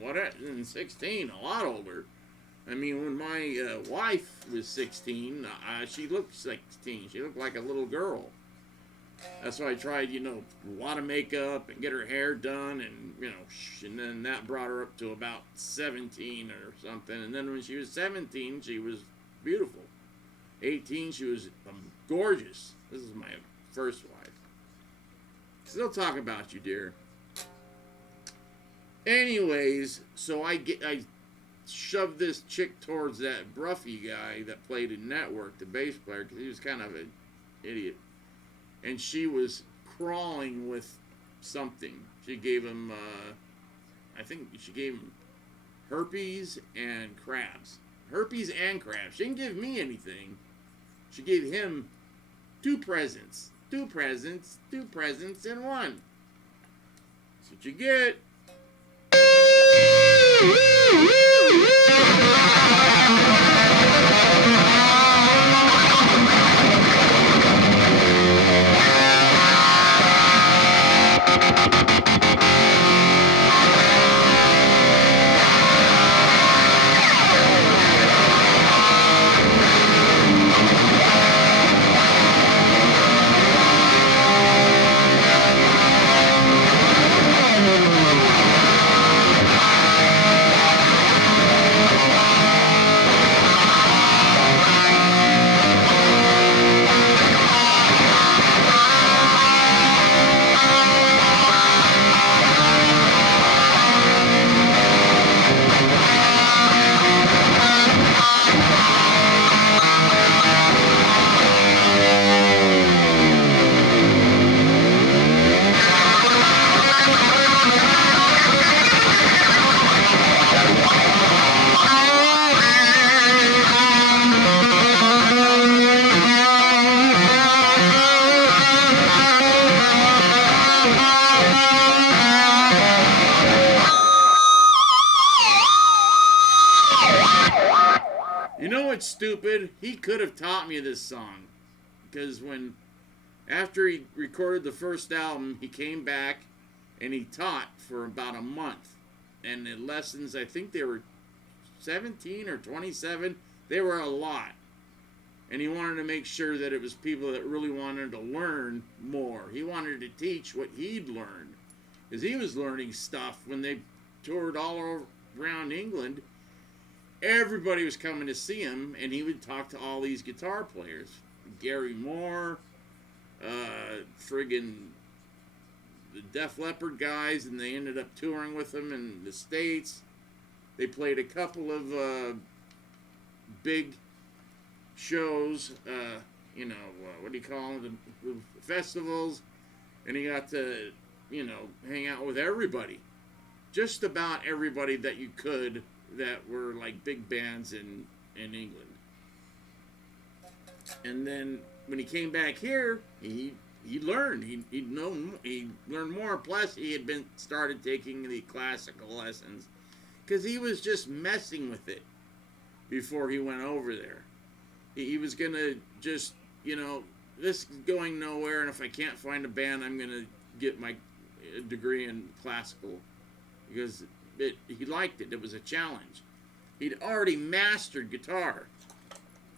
what? In 16, a lot older. I mean, when my wife was 16, she looked 16. She looked like a little girl. That's why I tried, a lot of makeup and get her hair done, and, and then that brought her up to about 17 or something. And then when she was 17, she was beautiful. 18, she was gorgeous. This is my first wife. Still talk about you, dear. Anyways, so I shoved this chick towards that Bruffy guy that played in Network, the bass player, because he was kind of an idiot. And she was crawling with something. She gave him, I think she gave him herpes and crabs. Herpes and crabs. She didn't give me anything. She gave him 2 presents. 2 presents in one. That's what you get. Stupid. He could have taught me this song, because after he recorded the first album, he came back and he taught for about a month, and the lessons, I think they were 17 or 27. They were a lot, and he wanted to make sure that it was people that really wanted to learn more. He wanted to teach what he'd learned, because he was learning stuff when they toured all around England. Everybody was coming to see him, and he would talk to all these guitar players. Gary Moore, friggin' the Def Leppard guys, and they ended up touring with him in the States. They played a couple of big shows, what do you call them, the festivals, and he got to, hang out with everybody. Just about everybody that you could that were like big bands in England. And then when he came back here, he learned. He learned more. Plus, he had started taking the classical lessons, because he was just messing with it before he went over there. He was gonna just, this is going nowhere, and if I can't find a band, I'm gonna get my degree in classical, because he liked it. It was a challenge. He'd already mastered guitar.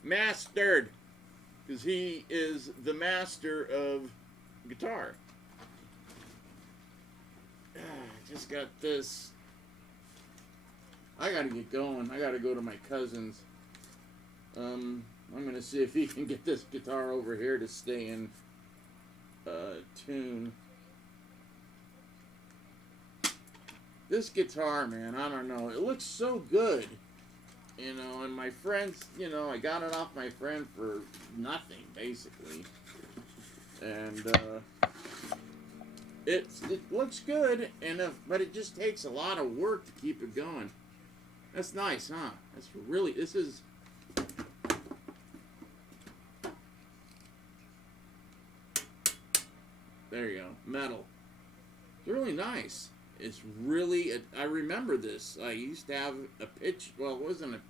Mastered. Because he is the master of guitar. Just got this. I gotta get going. I gotta go to my cousin's. I'm gonna see if he can get this guitar over here to stay in tune. This guitar, man, I don't know. It looks so good, and my friends, I got it off my friend for nothing, basically. And it looks good, but it just takes a lot of work to keep it going. That's nice, huh? This is... There you go, metal. It's really nice. It's really, I remember this. I used to have a it wasn't a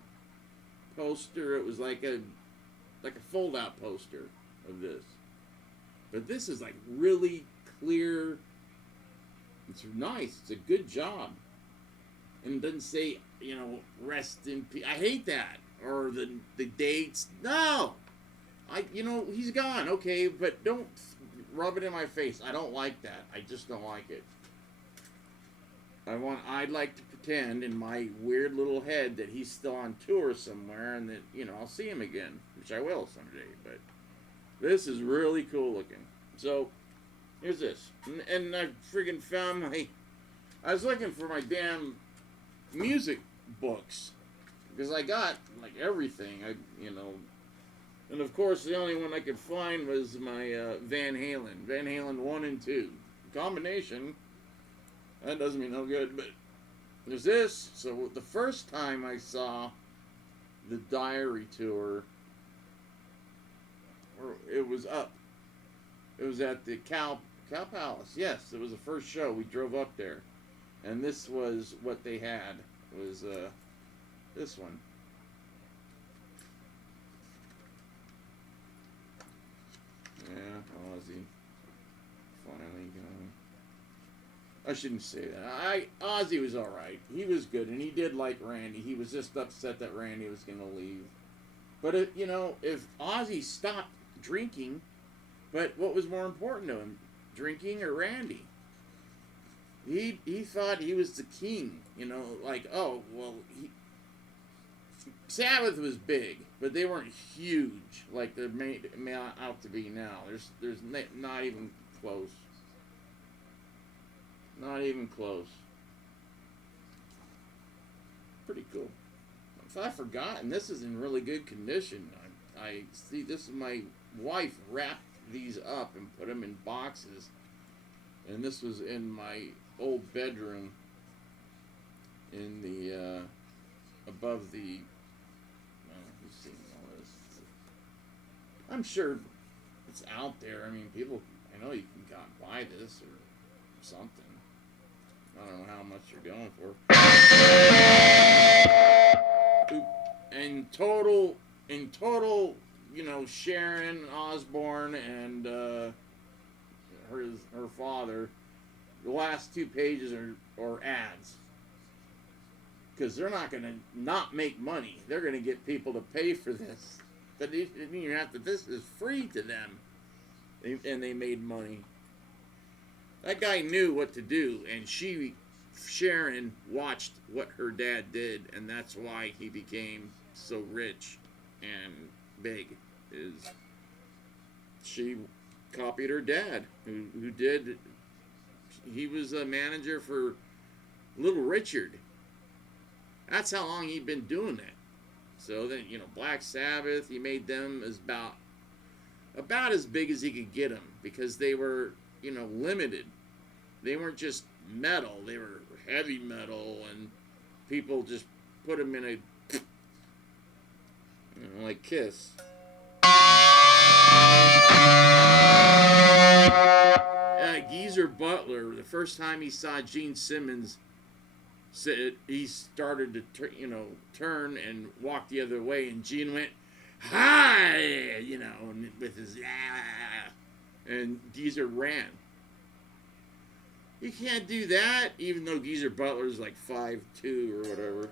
poster, it was like a fold-out poster of this. But this is like really clear. It's nice. It's a good job. and doesn't say, you know, rest in peace. I hate that. Or the dates. No! You know, he's gone, okay, but don't rub it in my face. I don't like that. I just don't like it. I'd like to pretend in my weird little head that he's still on tour somewhere and that, you know, I'll see him again, which I will someday, but this is really cool looking. So, here's this. And I friggin' found I was looking for my damn music books because I got, like, everything, and of course the only one I could find was my Van Halen 1 and 2. Combination. That doesn't mean no good, but there's this. So the first time I saw the Diary tour, it was at the Cow Palace. Yes, it was the first show. We drove up there, and this was what they had. It was this one. Yeah, Ozzy finally gone. I shouldn't say that. Ozzy was all right. He was good, and he did like Randy. He was just upset that Randy was going to leave. But if Ozzy stopped drinking, but what was more important to him, drinking or Randy? He thought he was the king. Like, oh well, Sabbath was big, but they weren't huge like they're made out to be now. There's not even close. Not even close. Pretty cool. If I forgot, and this is in really good condition. I see this is my wife wrapped these up and put them in boxes. And this was in my old bedroom in the, above the, you've seen all this. I'm sure it's out there. I mean, I know you can buy this or something. I don't know how much you're going for. In total, Sharon Osbourne and her father, the last 2 pages are ads. Because they're not going to not make money. They're going to get people to pay for this. This is free to them. And they made money. That guy knew what to do, and Sharon watched what her dad did, and that's why he became so rich and big. She copied her dad, who did. He was a manager for Little Richard. That's how long he'd been doing it. So then, Black Sabbath, he made them about as big as he could get them, because they were limited. They weren't just metal, they were heavy metal, and people just put them in like Kiss. Geezer Butler, the first time he saw Gene Simmons, said he started to turn and walk the other way, and Gene went, "Hi!" and with his and Geezer ran. You can't do that, even though Geezer Butler's like 5'2" or whatever.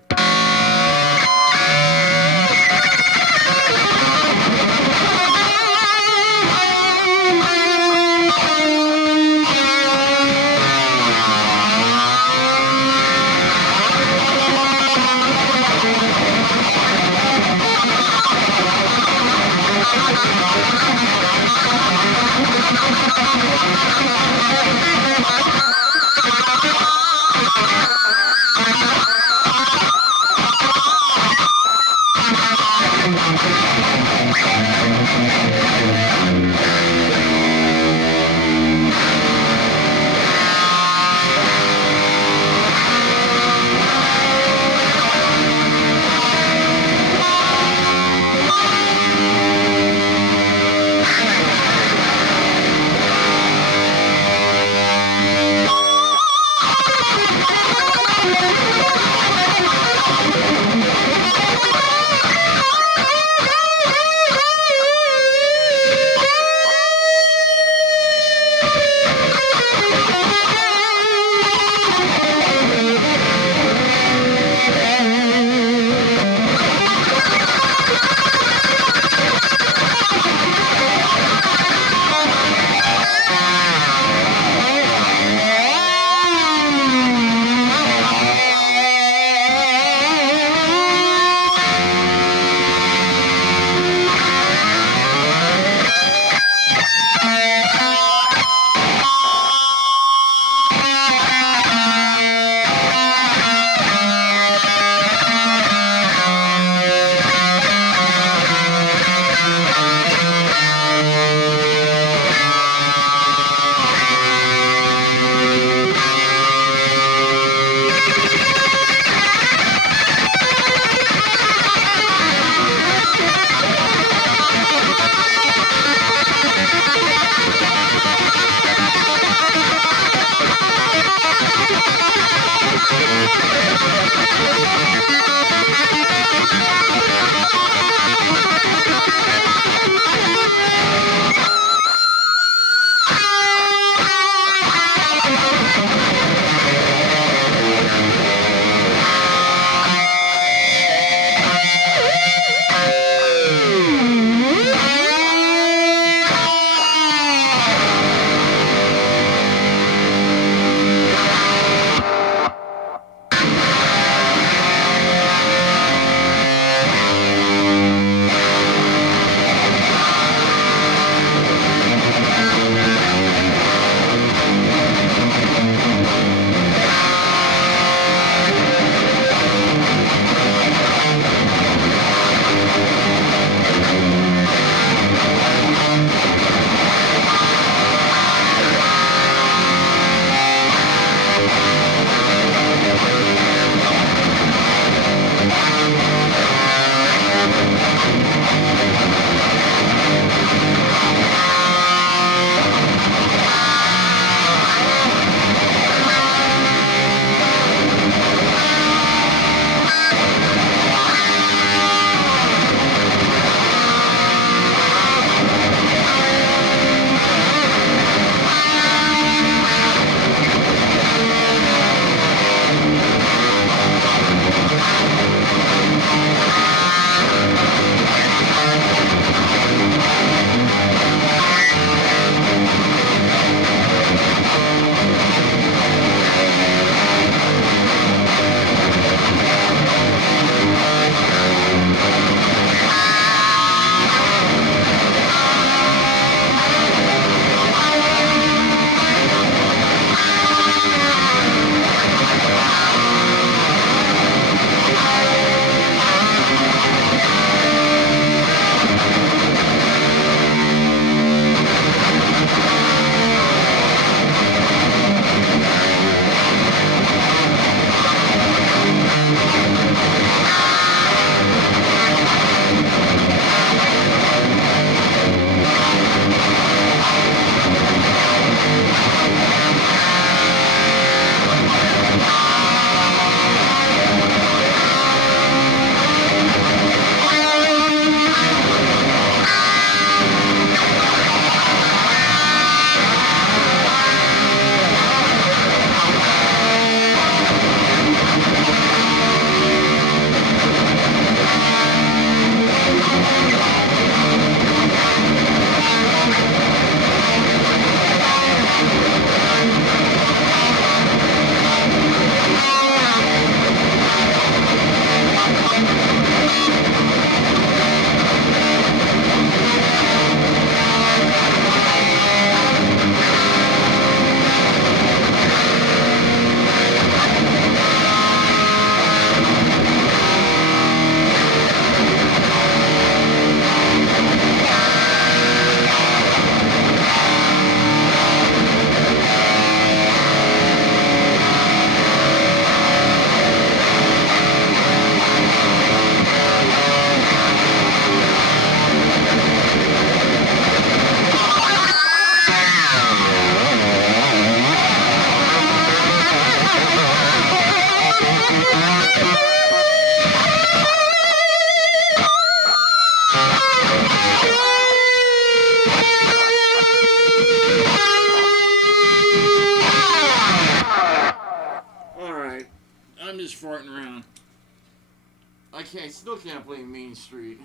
I still can't play Main Street.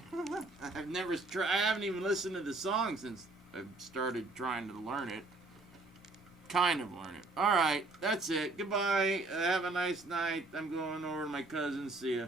I've never tried. I haven't even listened to the song since I've started trying to learn it. Kind of learn it. Alright, that's it. Goodbye. Have a nice night. I'm going over to my cousin. See ya.